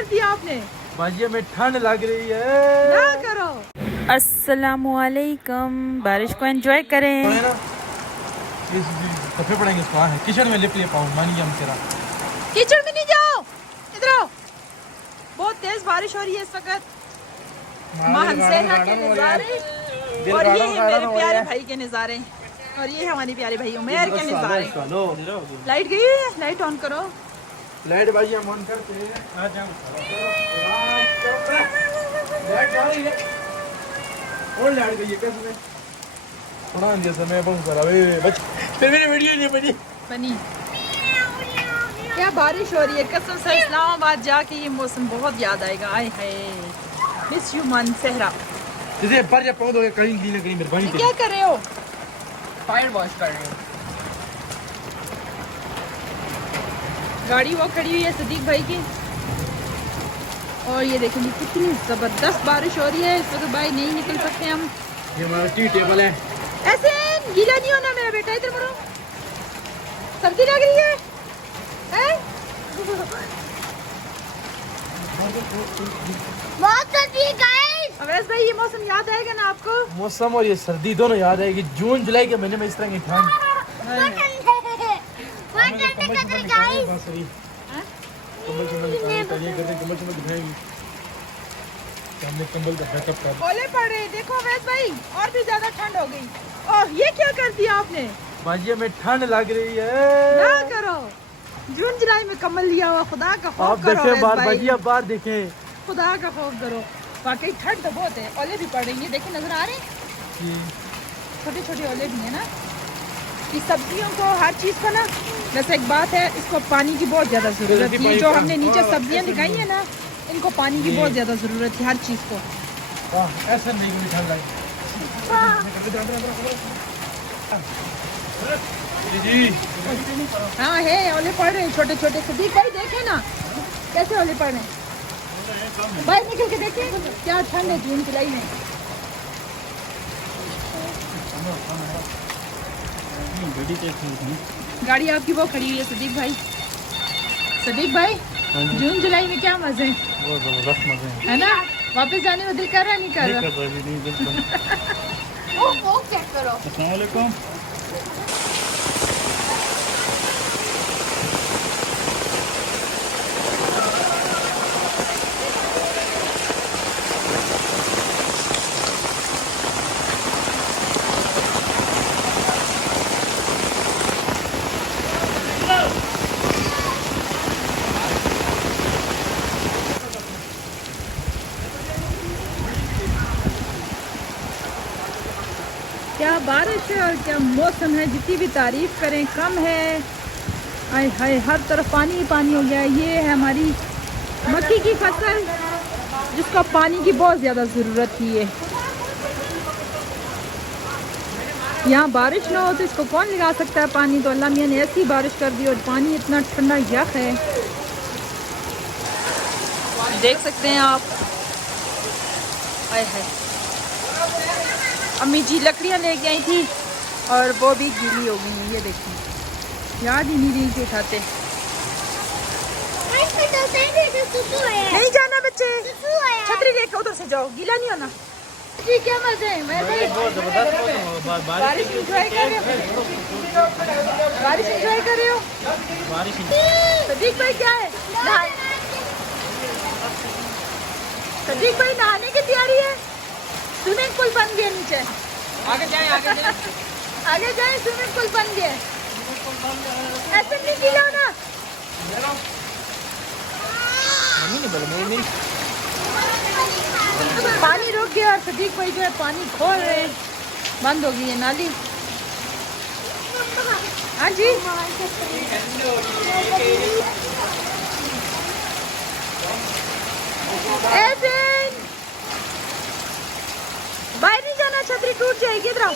कर दिया आपने? बाजी में ठंड लग रही है ना करो। अस्सलामुअलैकुम। बारिश को एंजॉय करें। कपड़े पड़ेंगे इसको। हाँ किचन में लिप ले पाऊँ मानी हम तेरा। किचन में नहीं जाओ, इधर आओ। बहुत तेज बारिश हो रही है इस वक्त। मानसेरा के नज़ारे और ये है मेरे प्यारे भाई के नज़ारे और ये है हमारी प्यारे भाई उमेर के नज़ारे। लाइट गई हुई है, लाइट ऑन करो। लाइट बाजी हम ऑन करते हैं। आ जाओ। लाइट जा रही है और लाइट गई है कैसे? थोड़ा अंदर से मैं बहुत सारा बच फिर मेरी वीडियो नहीं बनी। क्या बारिश हो रही है कसम से। इस्लामाबाद जाके ये मौसम बहुत याद आएगा। आए हाय मिस यू मानसेरा। जैसे पर जब पौध हो गया कहीं गीला कहीं मेहरबानी। क्या कर रहे हो? फायर वॉश कर रहे हो। गाड़ी वो खड़ी हुई है सदीक भाई की और ये देखेंगे कितनी जबरदस्त बारिश हो रही है इस वक्त। भाई नहीं निकल सकते हम। ये हमारा टी टेबल है। ऐसे गीला नहीं होना मेरा बेटा। इधर मुड़ो, सर्दी लग रही है, हैं? अवैस भाई ये मौसम याद आएगा ना आपको? मौसम और ये सर्दी दोनों याद आएगी। जून जुलाई के महीने में इस तरह की ठंड। ओले पड़ रहे देखो अवैस भाई, और भी ज्यादा ठंड हो गई। ओह ये क्या कर दिया आपने? बाजी में ठंड लग रही है ना करो। जून जुलाई में कमल लिया हुआ। खुदा का खौफ आप करो देखें बार भाई। बाजी आप बार देखें। खुदा का खौफ करो। वाकई ठंड तो बहुत है। ओले भी पड़ रही है देखे, नजर आ रहे हैं छोटे छोटे ओले भी है ना। इस सब्जियों को हर चीज़ को ना, वैसे एक बात है इसको पानी की बहुत ज़्यादा ज़रूरत है। जो हमने नीचे सब्जियां दिखाई है ना इनको पानी की बहुत ज़्यादा ज़रूरत है हर चीज़ को। ऐसा नहीं मुझे ठंड लगी। हाँ है ओले पड़ रहे हैं छोटे छोटे। सदीक भाई देखे ना कैसे ओले पड़ रहे हैं। बाहर निकल के देखिए क्या ठंड है जून जुलाई में। गाड़ी आपकी वो खड़ी हुई है सदीक भाई। सदीक भाई जून जुलाई में क्या मजे हैं? बहुत जबरदस्त मजे हैं है ना। वापस जाने को दिल कर रहा नहीं कर रहा? वो चेक करो। अस्सलाम वालेकुम। क्या बारिश है और क्या मौसम है। जितनी भी तारीफ करें कम है। आय हाय हर तरफ पानी ही पानी हो गया है। ये है हमारी मक्की की फसल जिसको पानी की बहुत ज़्यादा ज़रूरत थी। है यहाँ बारिश ना हो तो इसको कौन लगा सकता है पानी। तो अल्लाह मियाँ ने ऐसी बारिश कर दी और पानी इतना ठंडा यख है देख सकते हैं आप। आय हाय अम्मी जी लकड़ियाँ लेके आई थी और वो भी गीली हो गई हैं। ये देखिए याद ही नहीं रही कि उठाते। नहीं जाना बच्चे, छतरी लेके उधर से जाओ, गीला नहीं होना जी। क्या मजे हैं। मैं बारिश एंजॉय कर रहे हो। बारिश एंजॉय कर रहे हो। सदीक भाई क्या है सदीक भाई नहाने की तैयारी है। स्विमिंग पूल बन गया नीचे। आगे जाए आगे जाए आगे जाए। स्विमिंग पूल बन गया। ऐसे नहीं गीला होना। पानी रुक गया और सदीक भाई जो है पानी खोल रहे हैं। बंद हो गई है नाली। हाँ जी ऐसे बाहर नहीं जाना, छतरी टूट जाएगी। इधर आओ।